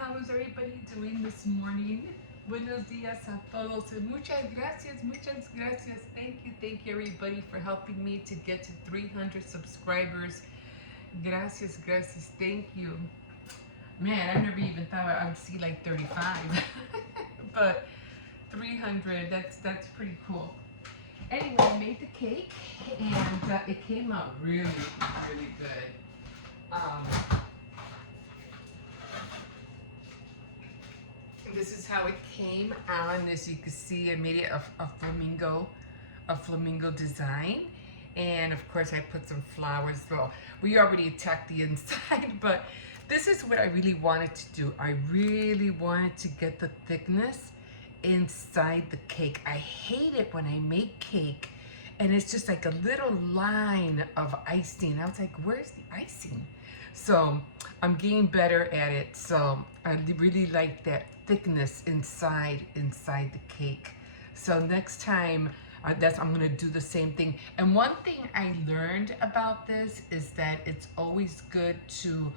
How is everybody doing this morning? Buenos días a todos. Muchas gracias, muchas gracias. Thank you everybody for helping me to get to 300 subscribers. Gracias, gracias, thank you. Man, I never even thought I would see like 35. But 300, that's pretty cool. Anyway, I made the cake and it came out really, really good. This is how it came on. As you can see, I made it a flamingo design. And of course I put some flowers. Well, we already attacked the inside, but this is what I really wanted to do. I really wanted to get the thickness inside the cake. I hate it when I make cake and it's just like a little line of icing. I was like, where's the icing? So I'm getting better at it. So I really like that thickness inside the cake. So next time, I'm gonna do the same thing. And one thing I learned about this is that it's always good to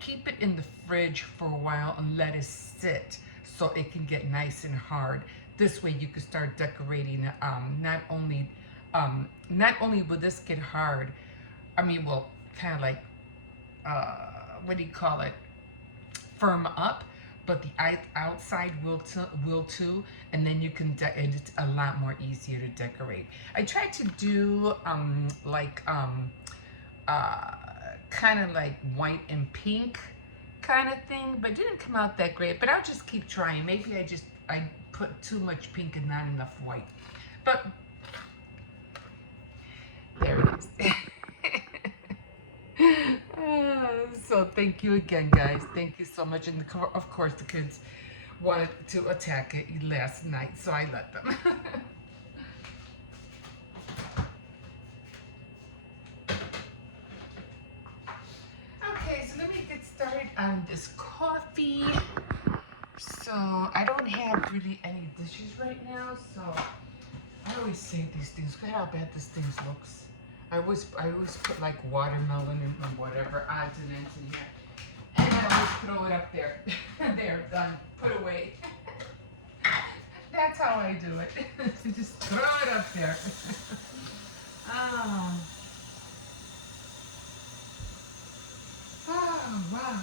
keep it in the fridge for a while and let it sit so it can get nice and hard. This way you can start decorating. Not only will this get hard, I mean, well, kind of like, what do you call it? Firm up, but the outside will too, and then you can it's a lot more easier to decorate. I tried to do kind of like white and pink kind of thing, but it didn't come out that great. But I'll just keep trying. Maybe I put too much pink and not enough white. But there it is. So thank you again, guys. Thank you so much. And of course, the kids wanted to attack it last night, so I let them. Okay, so let me get started on this coffee. So I don't have really any dishes right now, so I always save these things. Look at how bad this thing looks. I always put like watermelon and whatever odds and ends in here. And I always throw it up there. There, done. Put away. That's how I do it. Just throw it up there. Oh. Oh, wow.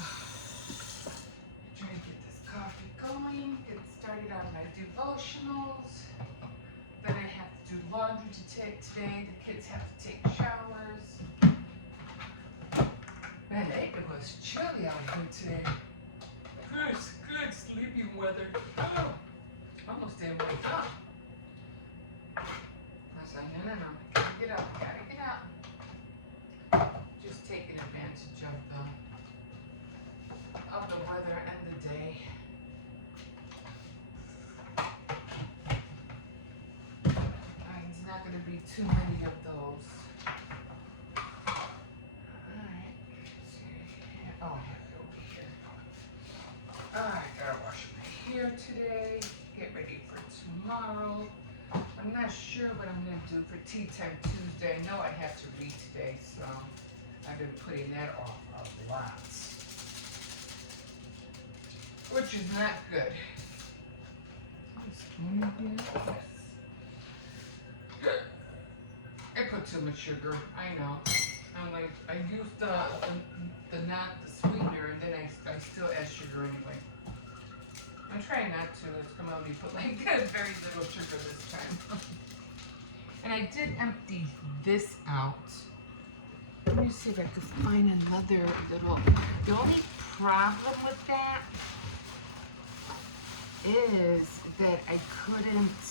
Try to get this coffee going. Get started on my devotionals. Then I have to do laundry to take today. The kids have to take showers. Man, it was chilly out here today. Good sleeping weather. Oh, almost didn't wake up. I was like, no, gotta get up. Just taking advantage of the weather and the day. It's not going to be too many of those. Alright, let's see. Oh, I have it over here. Alright, gotta wash my hair today. Get ready for tomorrow. I'm not sure what I'm going to do for Tea Time Tuesday. I know I have to read today, so I've been putting that off a lot. Which is not good. Yes. I put too much sugar. I know. I'm like, I used the sweetener, and then I still add sugar anyway. I'm trying not to. It's come out and put like very little sugar this time. And I did empty this out. Let me see if I can find another little. The only problem with that is that I couldn't.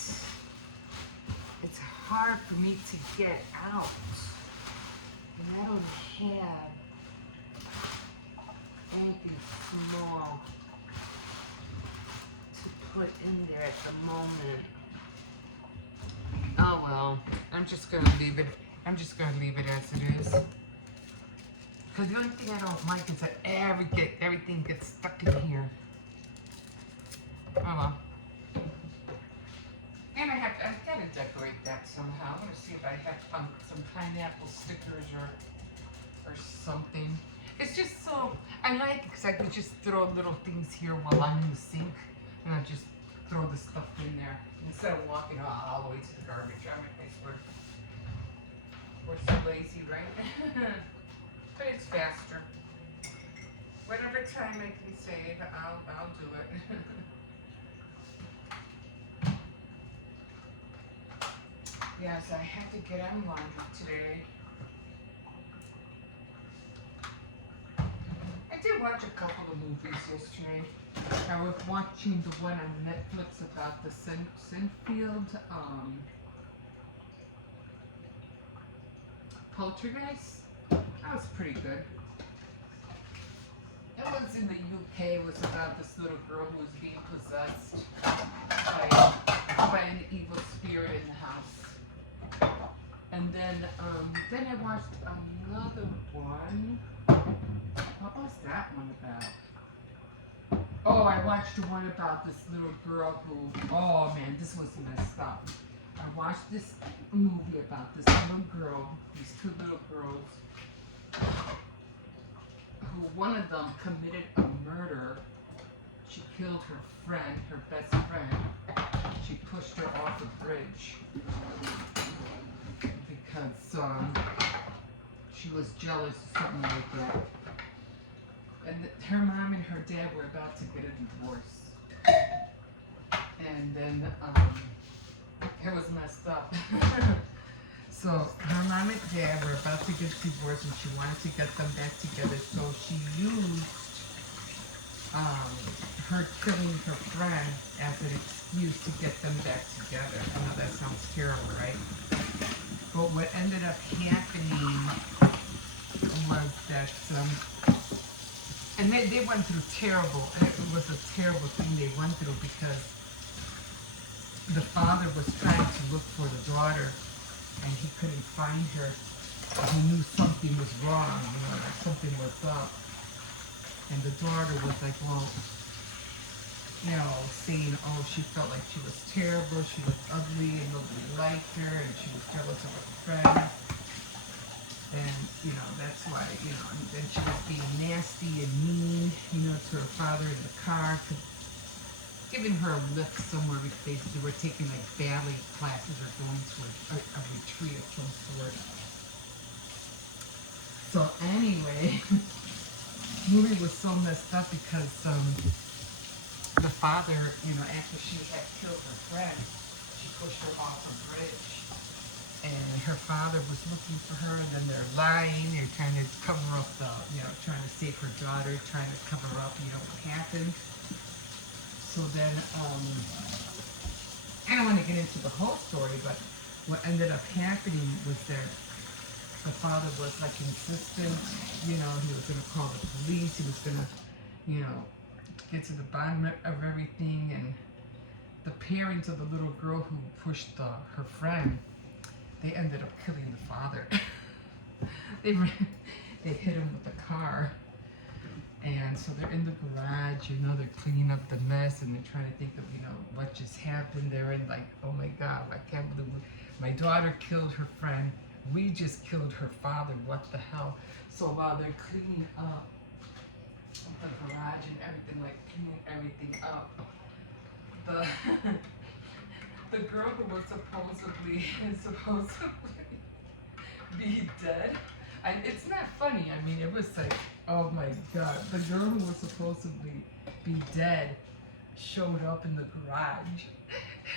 It's hard for me to get out. And I don't have anything small to put in there at the moment. Oh well, I'm just gonna leave it. I'm just gonna leave it as it is. Because the only thing I don't like is that everything gets stuck in here. Oh well. And I've got to decorate that somehow. I'm gonna see if I have some pineapple stickers or something. It's just so I like it because I could just throw little things here while I'm in the sink, and I just throw the stuff in there instead of walking all the way to the garbage. I mean, we're so lazy, right? But it's faster. Whatever time I can save, I'll do it. Yes, I have to get on laundry today. I did watch a couple of movies yesterday. I was watching the one on Netflix about the Sinfield poltergeist. That was pretty good. It was in the UK. It was about this little girl who was being possessed by an evil spirit in the house. And then I watched another one. What was that one about? Oh, I watched one about this little girl who, oh man, this was messed up. I watched this movie about this little girl, these two little girls, who one of them committed a murder. She killed her friend, her best friend. She pushed her off a bridge because she was jealous or something like that. And her mom and her dad were about to get a divorce. And then it was messed up. So her mom and dad were about to get divorced and she wanted to get them back together. So she used her killing her friend as an excuse to get them back together. I know that sounds terrible, right? But what ended up happening was that, and they went through terrible, it was a terrible thing they went through because the father was trying to look for the daughter and he couldn't find her. He knew something was wrong, that something was up. And the daughter was like, well, saying, oh, she felt like she was terrible, she was ugly, and nobody liked her, and she was jealous of her friend. And, that's why, and then she was being nasty and mean, to her father in the car, giving her a lift somewhere because they were taking like ballet classes or going to a retreat of some sort. So anyway, the movie was so messed up because the father, after she had killed her friend, she pushed her off a bridge. And her father was looking for her, and then they're lying, they're trying to cover up trying to save her daughter, trying to cover up, what happened. So then, I don't want to get into the whole story, but what ended up happening was that the father was like insistent, he was going to call the police, he was going to, get to the bottom of everything, and the parents of the little girl who pushed her friend, they ended up killing the father. they hit him with a car. And so they're in the garage, they're cleaning up the mess and they're trying to think of, what just happened. They're in like, oh my God, I can't believe my daughter killed her friend. We just killed her father. What the hell? So while they're cleaning up the garage and everything, like cleaning everything up, the girl who was supposedly be dead. It's not funny. I mean, it was like, oh my God. The girl who was supposedly be dead showed up in the garage.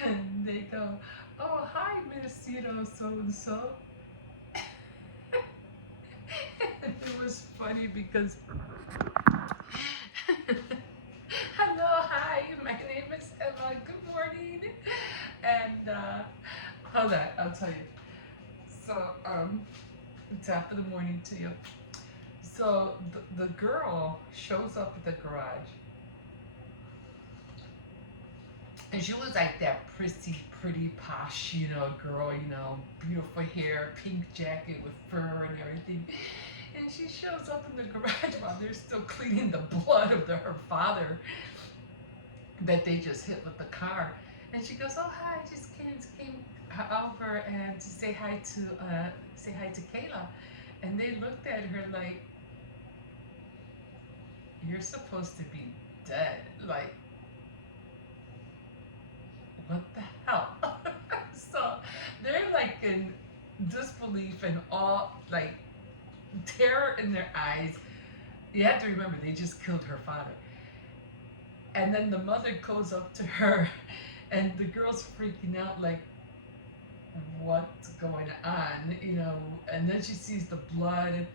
And they go, oh, hi, Miss, so-and-so. And it was funny because, hello, hi, my name is Emma, good morning. And, hold on, I'll tell you. So, top of the morning to you. So the girl shows up at the garage, and she was like that pretty posh, girl, beautiful hair, pink jacket with fur and everything. And she shows up in the garage while they're still cleaning the blood of her father that they just hit with the car. And she goes, oh hi, I just came over and to say hi to Kayla. And they looked at her like, you're supposed to be dead. Like, what the hell? So they're like in disbelief and all, like, terror in their eyes. You have to remember, they just killed her father. And then the mother goes up to her, and the girl's freaking out, like, what's going on, And then she sees the blood,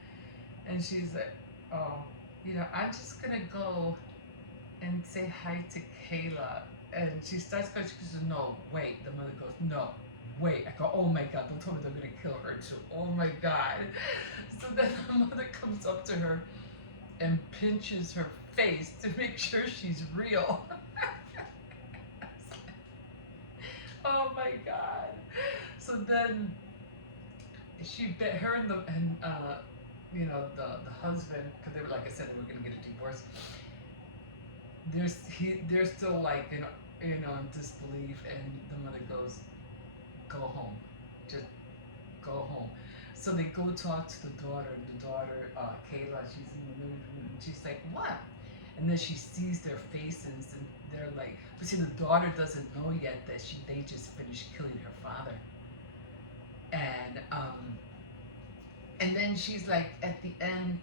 and she's like, oh, I'm just gonna go and say hi to Kayla. And she starts going, she goes, no, wait. The mother goes, no, wait. I go, oh my God, don't tell me they're gonna kill her too. Oh my God. So then the mother comes up to her and pinches her face to make sure she's real. Oh my God. So then she bit her the husband, because they were, like I said, they were gonna get a divorce. They're still like in disbelief, and the mother goes, go home, just go home. So they go talk to the daughter, and the daughter, Kayla, she's in the living room, and she's like, what? And then she sees their faces, and they're like, but see, the daughter doesn't know yet that they just finished killing her father. And then she's like, at the end,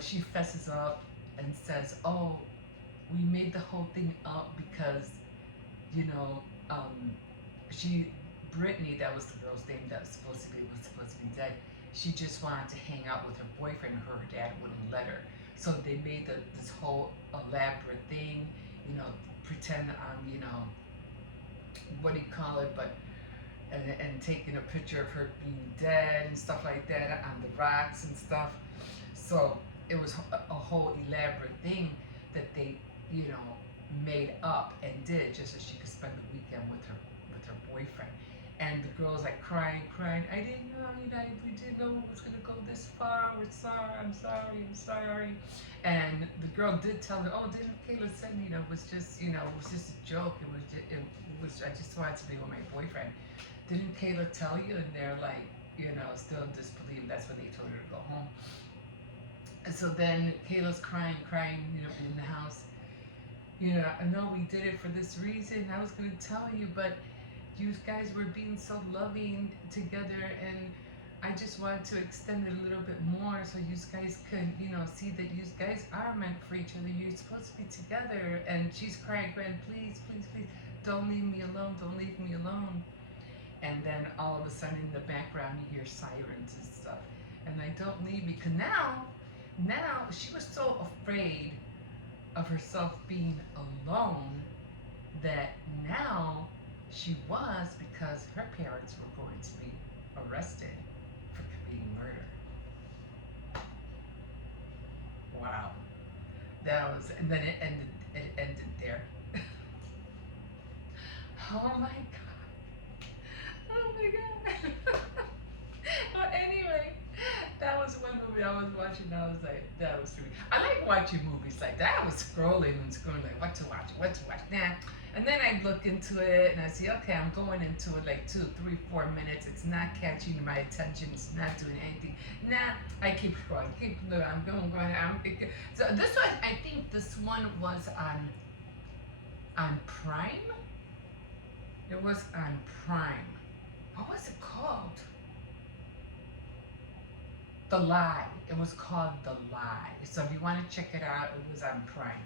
she fesses up and says, oh, we made the whole thing up because, you know, um, Brittany, that was the girl's name that was supposed to be dead. She just wanted to hang out with her boyfriend. Her dad wouldn't let her, so they made this whole elaborate thing, pretend I'm, what do you call it, but and taking a picture of her being dead and stuff like that on the rocks and stuff. So it was a whole elaborate thing that they, made up and did just so she could spend the weekend with her boyfriend. And the girl's like crying. I didn't know, we didn't know it was gonna go this far. We're sorry. I'm sorry. And the girl did tell her, oh, didn't Kayla say, it was just, it was just a joke. I just wanted to be with my boyfriend. Didn't Kayla tell you? And they're like, still in disbelief. That's when they told her to go home. And so then Kayla's crying, in the house. I know we did it for this reason. I was going to tell you, but you guys were being so loving together, and I just wanted to extend it a little bit more so you guys could, see that you guys are meant for each other. You're supposed to be together. And she's crying, please, don't leave me alone. And then all of a sudden in the background you hear sirens and stuff. And I don't leave, because now she was so afraid of herself being alone that now she was, because her parents were going to be arrested for committing murder. Wow. And then it ended there. Oh my God. Oh my God. Well, anyway, that was one movie I was watching. I was like, that was true. I like watching movies like that. I was scrolling like, what to watch. Nah. And then I look into it and I see, okay, I'm going into it like 2, 3, 4 minutes. It's not catching my attention. It's not doing anything. Nah, I keep scrolling. I'm going. So this one, I think this one was on Prime. It was on Prime. What was it called? The Lie. It was called The Lie. So if you want to check it out, it was on Prime.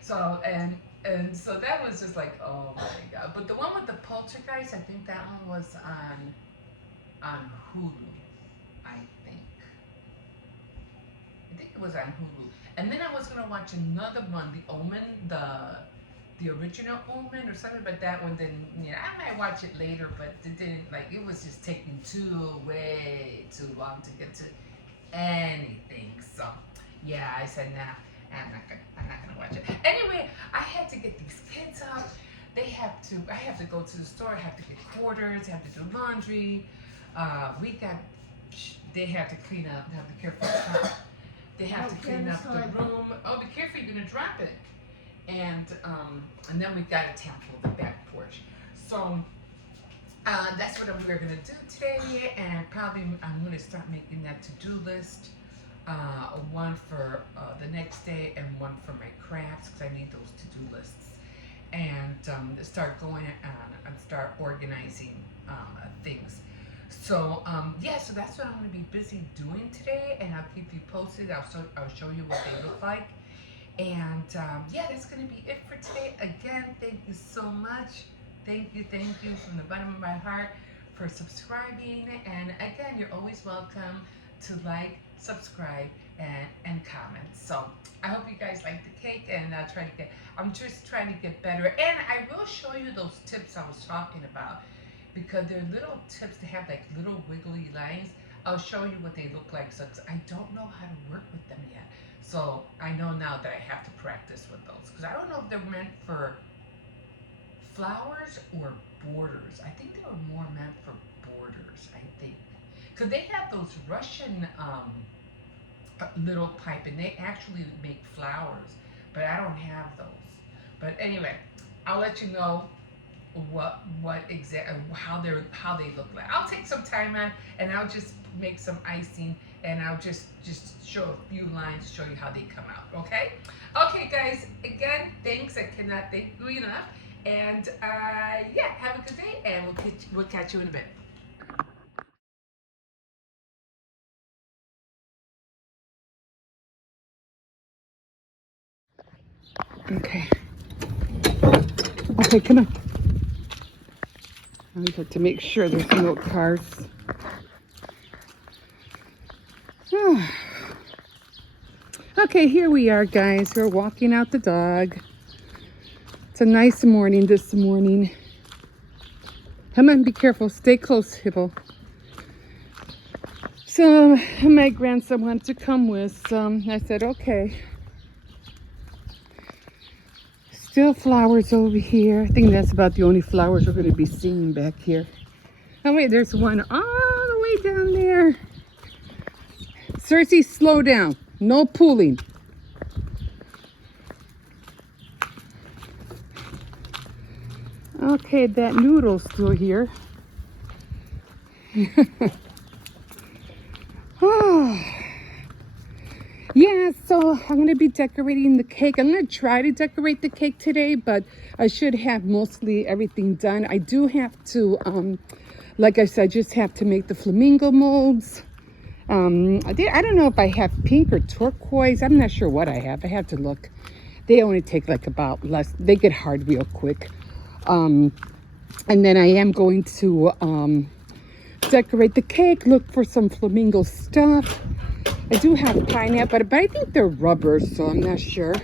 So and so that was just like, oh my God. But the one with the poltergeist, I think that one was on Hulu. I think it was on Hulu. And then I was gonna watch another one, The Omen, the original Omen or something, but that one didn't. I might watch it later, but it didn't. Like, it was just taking way too long to get to anything. So yeah, I said, nah, I'm not gonna watch it. Anyway, I had to get these kids up. I have to go to the store. I have to get quarters. I have to do laundry. They have to clean up. Have to be careful. They have to clean up the room. Oh, be careful! You're gonna drop it. And then we got to tackle the back porch. So that's what we're gonna do today. And probably I'm gonna start making that to-do list one for the next day, and one for my crafts because I need those to-do lists. And start going on and start organizing things. So yeah, so that's what I'm going to be busy doing today, and I'll keep you posted. I'll show you what they look like. And yeah, that's going to be it for today. Again, thank you so much. Thank you from the bottom of my heart for subscribing. And again, you're always welcome to like, subscribe, and comment. So I hope you guys like the cake, and I'm just trying to get better. And I will show you those tips I was talking about, because they're little tips to have like little wiggly lines. I'll show you what they look like. So I don't know how to work with them yet. So I know now that I have to practice with those, because I don't know if they're meant for flowers or borders. I think they were more meant for borders, I think. Because they have those Russian little pipe, and they actually make flowers, but I don't have those. But anyway, I'll let you know what exactly how they look like. I'll take some time on, and I'll just make some icing, and I'll just show a few lines, show you how they come out. Okay guys, again, thanks. I cannot thank you enough. And yeah, have a good day, and we'll catch you in a bit. Okay, come on. I have to make sure there's no cars. Okay, here we are, guys. We're walking out the dog. It's a nice morning this morning. Come on, be careful. Stay close, Hippo. So my grandson wanted to come with, so I said, okay. Still flowers over here. I think that's about the only flowers we're going to be seeing back here. Oh wait, there's one all the way down there. Cersei, slow down. No pulling. Okay, that noodle's still here. Oh. Yeah, so I'm going to be decorating the cake. I'm going to try to decorate the cake today, but I should have mostly everything done. I do have to, like I said, just have to make the flamingo molds. I don't know if I have pink or turquoise. I'm not sure what I have. I have to look. They only take like about less. They get hard real quick. And then I am going to decorate the cake, look for some flamingo stuff. I do have pineapple, but I think they're rubber, so I'm not sure.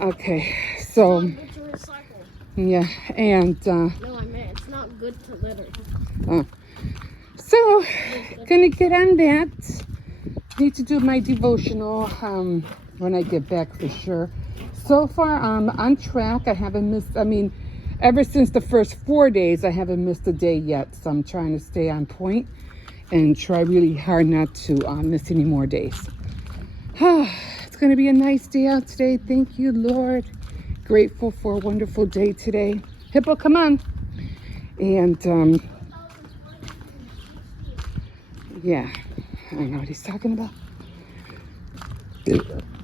Okay, so it's not good to recycle. Yeah, and No, I meant it's not good to litter. So gonna get on that. Need to do my devotional when I get back for sure. So far I'm on track. I haven't missed, ever since the first 4 days I haven't missed a day yet, so I'm trying to stay on point and try really hard not to miss any more days. It's going to be a nice day out today. Thank you, Lord. Grateful for a wonderful day today. Hippo, come on. And yeah, I don't know what he's talking about.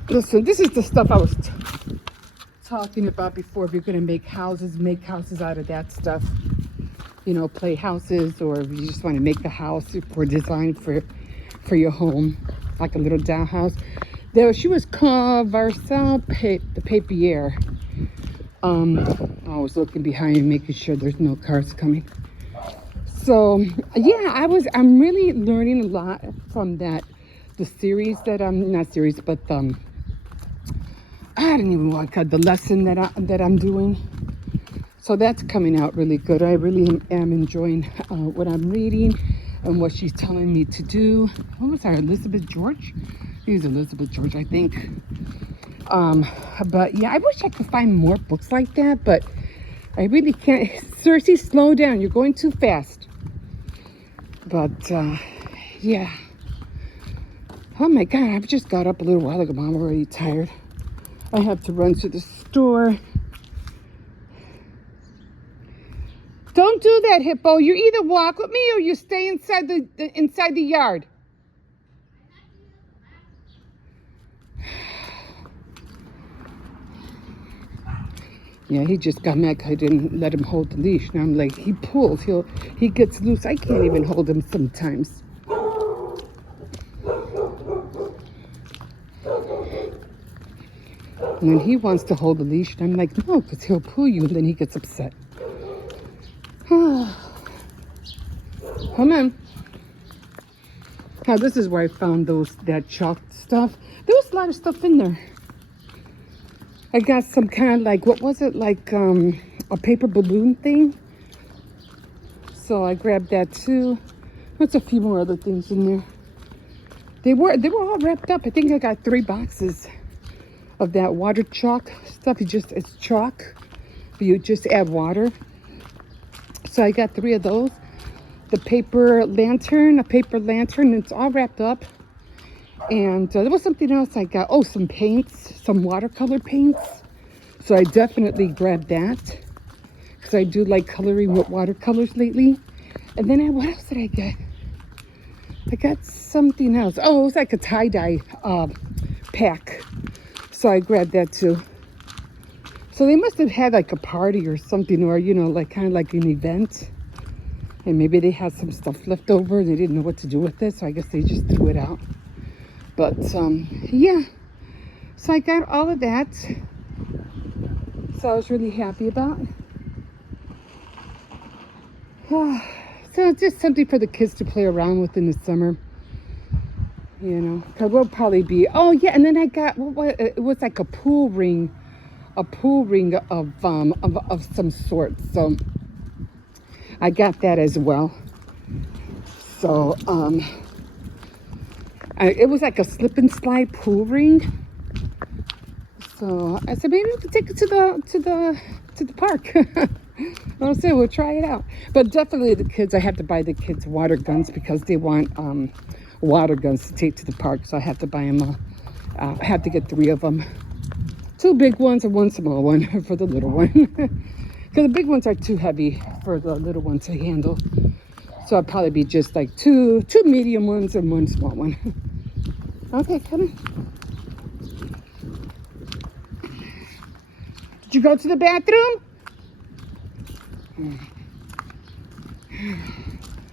Listen, this is the stuff I was talking about before. If you're going to make houses out of that stuff. You know, play houses, or if you just want to make the house for design for your home, like a little doll house. She was called Varcel the Papier. I was looking behind and making sure there's no cars coming. So yeah, I'm really learning a lot from the series that not series, but I don't even want to call it the lesson that I'm doing. So that's coming out really good. I really am enjoying what I'm reading and what she's telling me to do. What was her, Elizabeth George? She's Elizabeth George, I think. But yeah, I wish I could find more books like that, but I really can't. Cersei, slow down. You're going too fast. But yeah. Oh my God, I just got up a little while ago. I'm already tired. I have to run to the store. Don't do that, Hippo. You either walk with me or you stay inside the yard. Yeah, he just got mad 'cause I didn't let him hold the leash. Now I'm like, he pulls, he gets loose. I can't even hold him sometimes. And then he wants to hold the leash, and I'm like, no, because he'll pull you, and then he gets upset. Come on. Now this is where I found that chalk stuff. There was a lot of stuff in there. I got some kind of like, what was it, like a paper balloon thing. So I grabbed that too. There's a few more other things in there. They were all wrapped up. I think I got 3 boxes of that water chalk stuff. It's chalk, but you just add water. So I got 3 of those. A paper lantern. It's all wrapped up. And there was something else I got. Oh, some paints, some watercolor paints. So I definitely grabbed that because I do like coloring with watercolors lately. And then what else did I get? I got something else. Oh, it was like a tie-dye pack. So I grabbed that too. So they must have had like a party or something, or, you know, like kind of like an event. And maybe they had some stuff left over and they didn't know what to do with it. So I guess they just threw it out. But yeah. So I got all of that. So I was really happy about. So it's just something for the kids to play around with in the summer. You know, because we'll probably be, oh yeah, and then I got, it was like a pool ring of some sort. So I got that as well. So it was like a slip and slide pool ring. So I said maybe we could take it to the park. I'll say we'll try it out. But definitely the kids, I have to buy the kids water guns because they want water guns to take to the park. So I have to buy them. I have to get 3 of them. 2 big ones and 1 small one for the little one. Because the big ones are too heavy for the little one to handle. So I'll probably be just like 2 medium ones and 1 small one. Okay, come on. Did you go to the bathroom?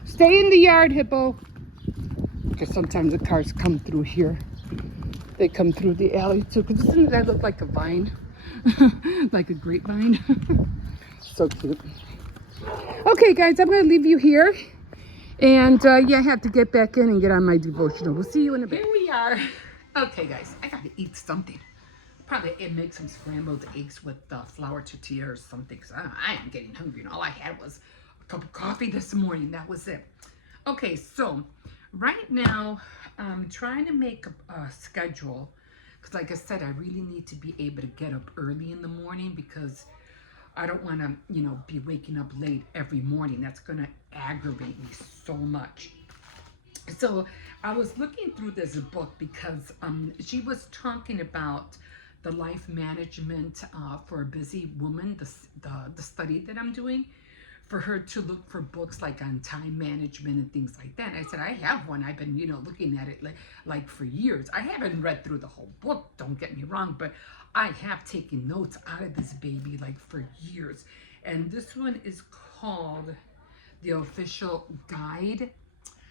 Stay in the yard, Hippo. Because sometimes the cars come through here. They come through the alley too. Because doesn't that look like a vine? Like a grapevine. So cute. Okay, guys, I'm going to leave you here. And yeah, I have to get back in and get on my devotional. We'll see you in a bit. Here we are. Okay, guys, I got to eat something. Probably make some scrambled eggs with flour tortilla or something. Because I am getting hungry. And all I had was a cup of coffee this morning. That was it. Okay, so right now I'm trying to make a schedule. Because like I said, I really need to be able to get up early in the morning because I don't want to, you know, be waking up late every morning. That's going to aggravate me so much. So I was looking through this book because she was talking about the life management for a busy woman, the study that I'm doing, for her to look for books like on time management and things like that. And I said, I have one. I've been, you know, looking at it like for years. I haven't read through the whole book, don't get me wrong, but I have taken notes out of this baby like for years. And this one is called The Official Guide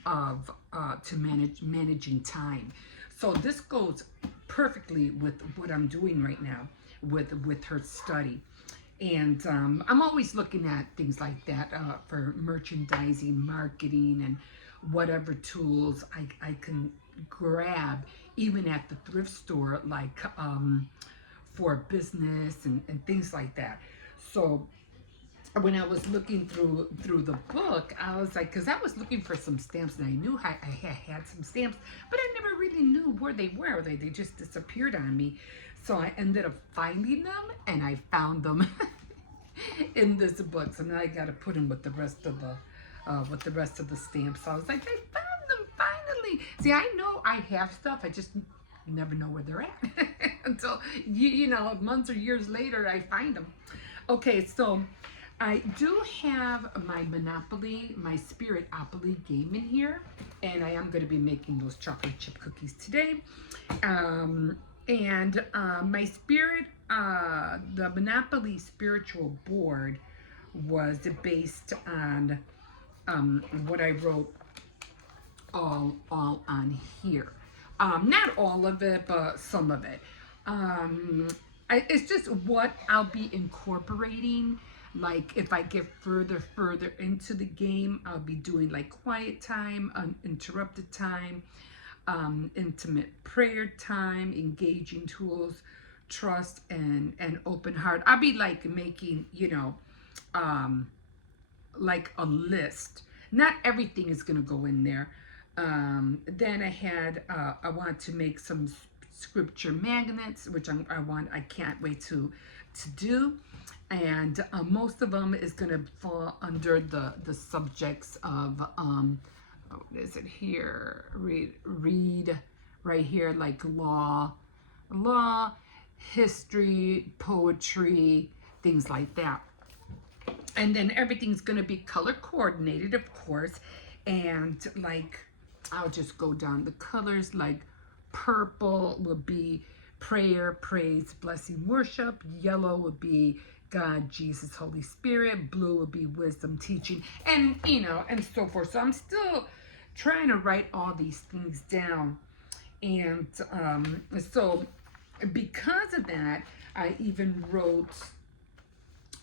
of to Managing Time. So this goes perfectly with what I'm doing right now with her study. And I'm always looking at things like that for merchandising, marketing, and whatever tools I can grab, even at the thrift store, like for business and things like that. So when I was looking through the book, I was like, because I was looking for some stamps, and I knew I had some stamps, but I never really knew where they were. They just disappeared on me. So I ended up finding them, and I found them in this book. So now I got to put them with the rest of the stamps. So I was like, I found them finally. See, I know I have stuff. I just never know where they're at until you know, months or years later I find them. Okay, so I do have my Monopoly, my Spiritopoly game in here, and I am going to be making those chocolate chip cookies today. And my spirit, the Monopoly spiritual board was based on what I wrote all on here. Not all of it, but some of it. It's just what I'll be incorporating. Like if I get further into the game, I'll be doing like quiet time, uninterrupted time, intimate prayer time, engaging tools, trust, and open heart. I'll be like making, like a list. Not everything is going to go in there. Then I want to make some scripture magnets, which I can't wait to do. And most of them is going to fall under the subjects of, what is it here? Read right here, like law, history, poetry, things like that. And then everything's going to be color coordinated, of course. And like, I'll just go down the colors. Like purple will be prayer, praise, blessing, worship. Yellow would be God, Jesus, Holy Spirit. Blue would be wisdom, teaching, and and so forth. So I'm still trying to write all these things down. And so because of that, I even wrote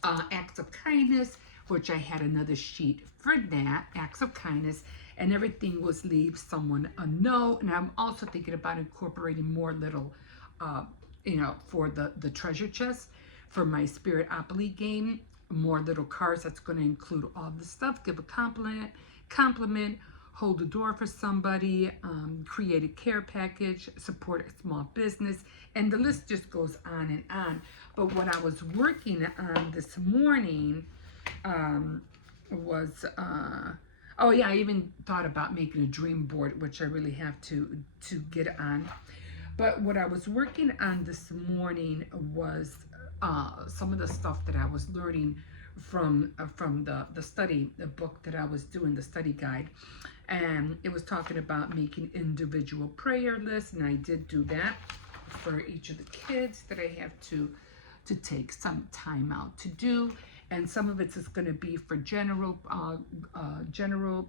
acts of kindness, which I had another sheet for that, acts of kindness, and everything was leave someone a note. And I'm also thinking about incorporating more little, for the treasure chest for my Spiritopoly game, more little cards. That's going to include all the stuff. Give a compliment, hold the door for somebody, create a care package, support a small business, and the list just goes on and on. But what I was working on this morning was, oh yeah, I even thought about making a dream board, which I really have to get on. But what I was working on this morning was some of the stuff that I was learning from the study, the book that I was doing, the study guide. And it was talking about making individual prayer lists, and I did do that for each of the kids that I have to take some time out to do. And some of it's going to be for general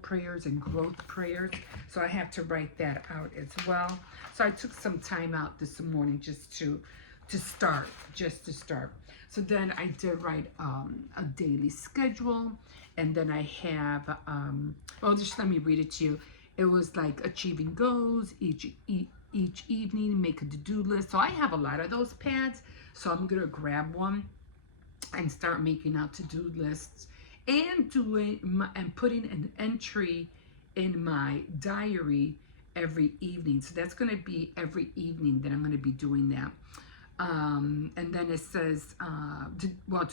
prayers and growth prayers. So I have to write that out as well. So I took some time out this morning just to start. So then I did write a daily schedule, and then I have, just let me read it to you. It was like achieving goals each evening, make a to-do list. So I have a lot of those pads, so I'm gonna grab one and start making out to-do lists and putting an entry in my diary every evening. So that's going to be every evening that I'm going to be doing that. And then it says, to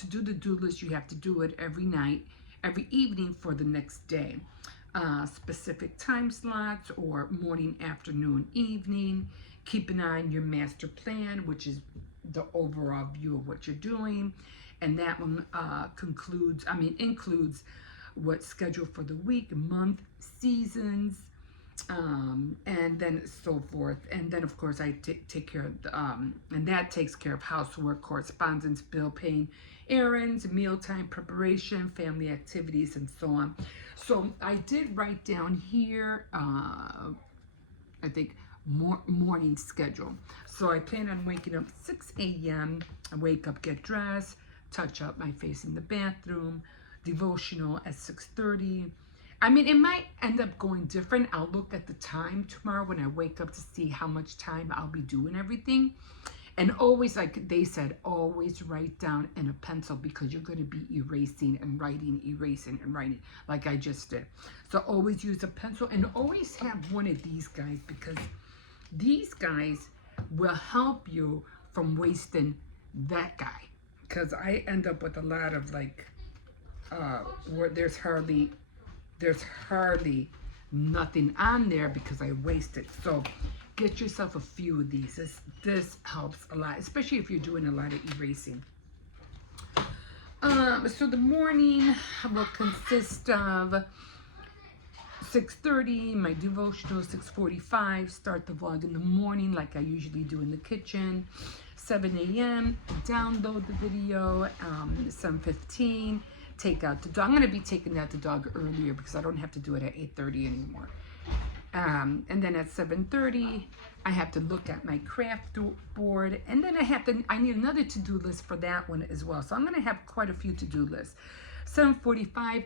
do the do list, you have to do it every night, every evening for the next day. Specific time slots or morning, afternoon, evening. Keep an eye on your master plan, which is the overall view of what you're doing. And that one includes what's scheduled for the week, month, seasons, and then so forth. And then of course I take care of and that takes care of housework, correspondence, bill paying, errands, mealtime preparation, family activities, and so on. So I did write down here, I think, morning schedule. So I plan on waking up 6 a.m. I wake up, get dressed, touch up my face in the bathroom, devotional at 6:30. I mean, it might end up going different. I'll look at the time tomorrow when I wake up to see how much time I'll be doing everything. And always, like they said, always write down in a pencil, because you're going to be erasing and writing, like I just did. So always use a pencil, and always have one of these guys, because these guys will help you from wasting that guy. Because I end up with a lot of where there's hardly nothing on there because I wasted. So get yourself a few of these. This helps a lot, especially if you're doing a lot of erasing. So the morning will consist of 6:30, my devotional. 6:45, start the vlog in the morning like I usually do in the kitchen. 7 a.m., download the video. 7:15, take out the dog. I'm going to be taking out the dog earlier because I don't have to do it at 8:30 anymore. And then at 7:30, I have to look at my craft board, and then I need another to-do list for that one as well. So I'm going to have quite a few to-do lists. 7:45, I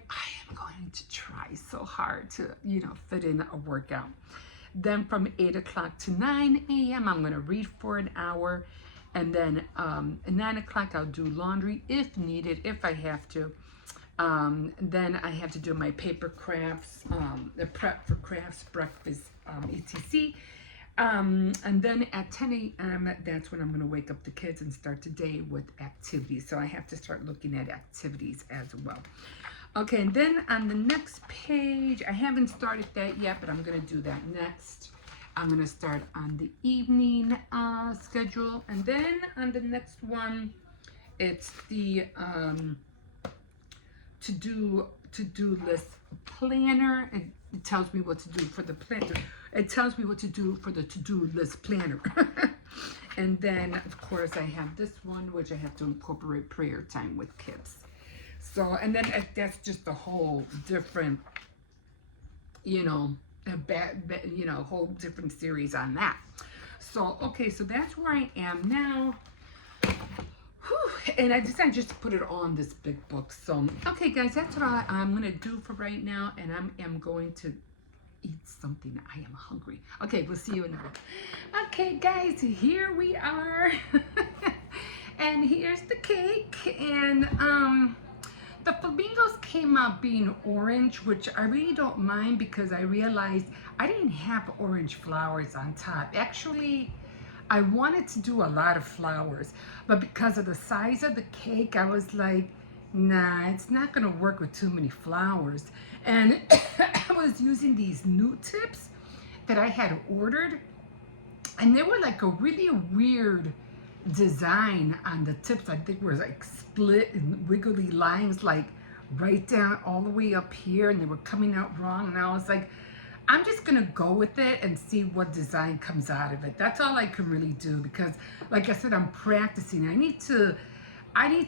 am going to try so hard to, fit in a workout. Then from 8 o'clock to 9 a.m., I'm going to read for an hour. And then at 9 o'clock, I'll do laundry if needed, if I have to. Then I have to do my paper crafts, the prep for crafts, breakfast, etc. And then at 10 a.m., that's when I'm going to wake up the kids and start the day with activities. So I have to start looking at activities as well. Okay, and then on the next page, I haven't started that yet, but I'm going to do that next. I'm going to start on the evening schedule. And then on the next one, it's the to-do list planner. And it tells me what to do for the planner. It tells me what to do for the to-do list planner. And then, of course, I have this one, which I have to incorporate prayer time with kids. So, and then that's just a whole different, whole different series on that. So, okay, so that's where I am now. Whew. And I decided just to put it on this big book. So, okay, guys, that's what I'm going to do for right now. And I am going to eat something. I am hungry. Okay, we'll see you in a bit. Okay, guys, here we are. And here's the cake. And the flamingos came out being orange, which I really don't mind because I realized I didn't have orange flowers on top. Actually, I wanted to do a lot of flowers, but because of the size of the cake, I was like, nah, it's not gonna work with too many flowers. And I was using these new tips that I had ordered, and they were like a really weird design on the tips. I think were like split and wiggly lines, like right down all the way up here, and they were coming out wrong. And I was like, I'm just gonna go with it and see what design comes out of it. That's all I can really do because, like I said, I'm practicing. I need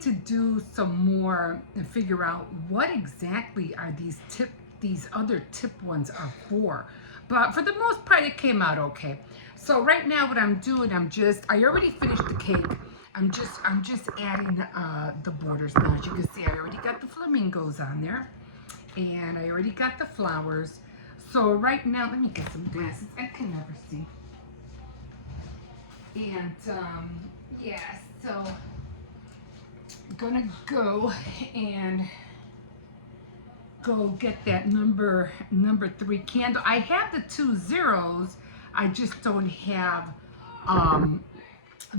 to do some more and figure out what exactly are these other tip ones are for. But for the most part, it came out okay. So right now, what I'm doing, I already finished the cake. I'm just adding the borders now. As you can see, I already got the flamingos on there, and I already got the flowers. So right now, let me get some glasses. I can never see. And yeah, so I'm gonna go and get that number 3 candle. I have the 2 zeros. I just don't have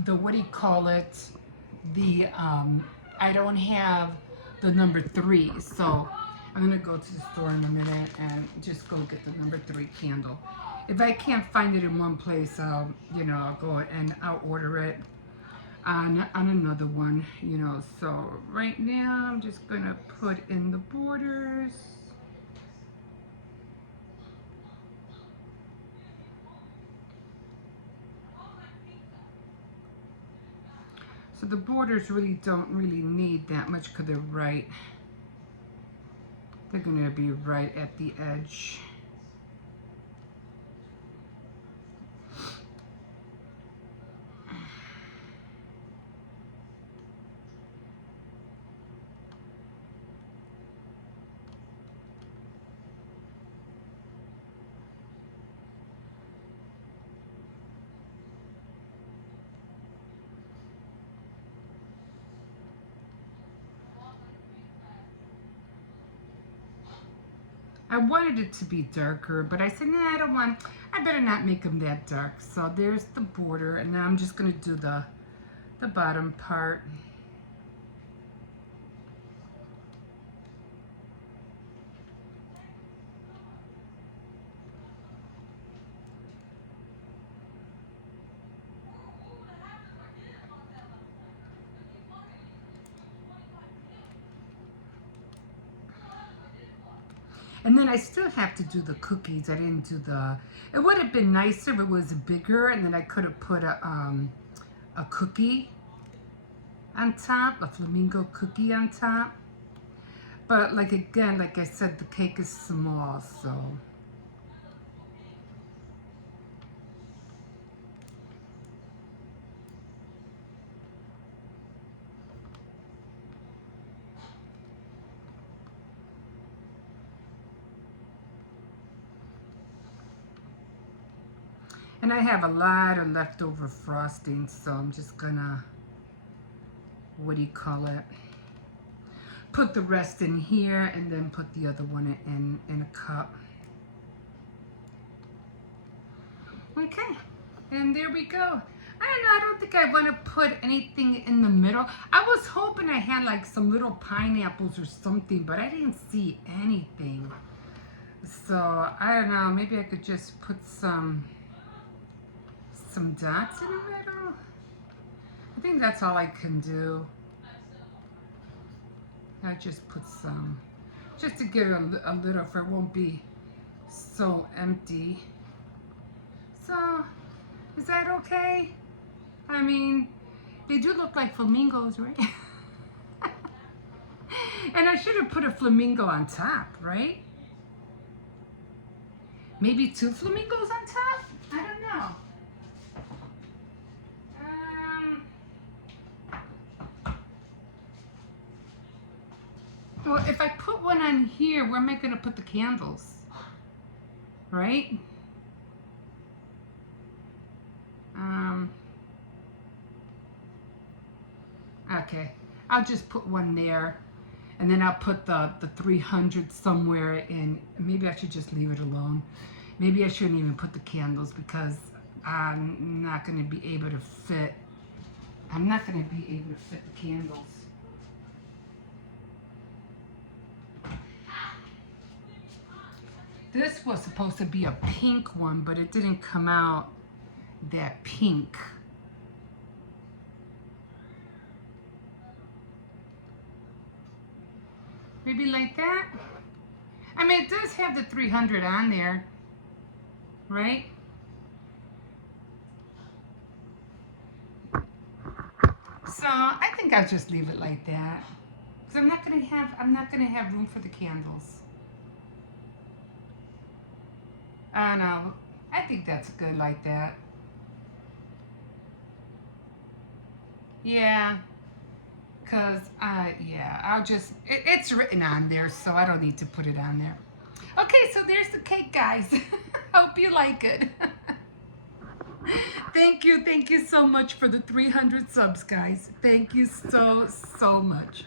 the, what do you call it? The I don't have the number 3. So I'm gonna go to the store in a minute and just go get the number 3 candle. If I can't find it in one place, I'll go and I'll order it on another one, So right now I'm just gonna put in the borders. So the borders really don't need that much because they're right. They're gonna be right at the edge. I wanted it to be darker, but I said, nah, I better not make them that dark. So there's the border, and now I'm just gonna do the bottom part. And then I still have to do the cookies. I didn't do the, it would have been nicer if it was bigger, and then I could have put a cookie on top, a flamingo cookie on top. But like again, like I said, the cake is small, so. And I have a lot of leftover frosting, so I'm just gonna, what do you call it? Put the rest in here and then put the other one in a cup. Okay, and there we go. I don't know, I don't think I want to put anything in the middle. I was hoping I had like some little pineapples or something, but I didn't see anything. So, I don't know, maybe I could just put some dots in the middle. I think that's all I can do. I just put some, just to give it a little, for it won't be so empty. So, is that okay? I mean, they do look like flamingos, right? And I should have put a flamingo on top, right? Maybe 2 flamingos on top? I don't know. Well, if I put one on here, where am I going to put the candles? Right? Okay. I'll just put one there. And then I'll put the 300 somewhere in. Maybe I should just leave it alone. Maybe I shouldn't even put the candles because I'm not going to be able to fit. I'm not going to be able to fit the candles. This was supposed to be a pink one, but it didn't come out that pink. Maybe like that? I mean, it does have the 300 on there, right? So I think I'll just leave it like that. Because I'm not gonna have room for the candles. I don't know. I think that's good like that. Yeah. Because, yeah, I'll just, it's written on there, so I don't need to put it on there. Okay, so there's the cake, guys. Hope you like it. Thank you so much for the 300 subs, guys. Thank you so much.